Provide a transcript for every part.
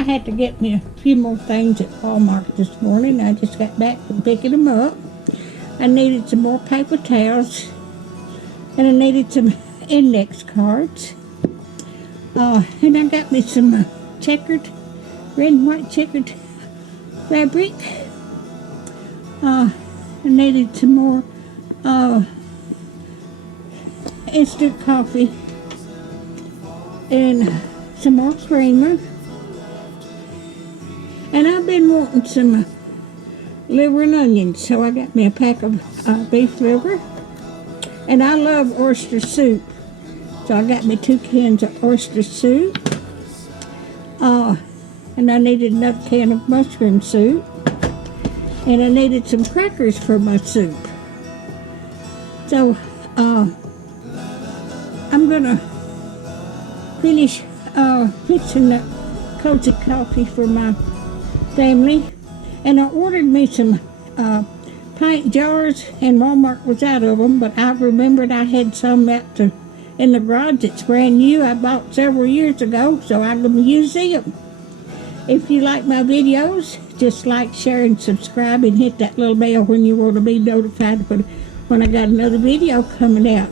I had to get me a few more things at Walmart this morning. I just got back from picking them up. I needed some more paper towels, and I needed some index cards. And I got me some checkered, red and white checkered fabric. I needed some more instant coffee and some more creamer. And I've been wanting some liver and onions, so I got me a pack of beef liver. And I love oyster soup, so I got me 2 cans of oyster soup. And I needed another can of mushroom soup. And I needed some crackers for my soup. So, I'm gonna finish fixing the cozy coffee for my family. And I ordered me some pint jars, and Walmart was out of them, but I remembered I had some in the garage that's brand new. I bought several years ago, so I'm gonna use them. If you like my videos, just like, share, and subscribe, and hit that little bell when you want to be notified when I got another video coming out.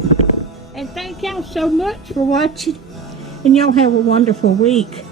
And thank y'all so much for watching, and y'all have a wonderful week.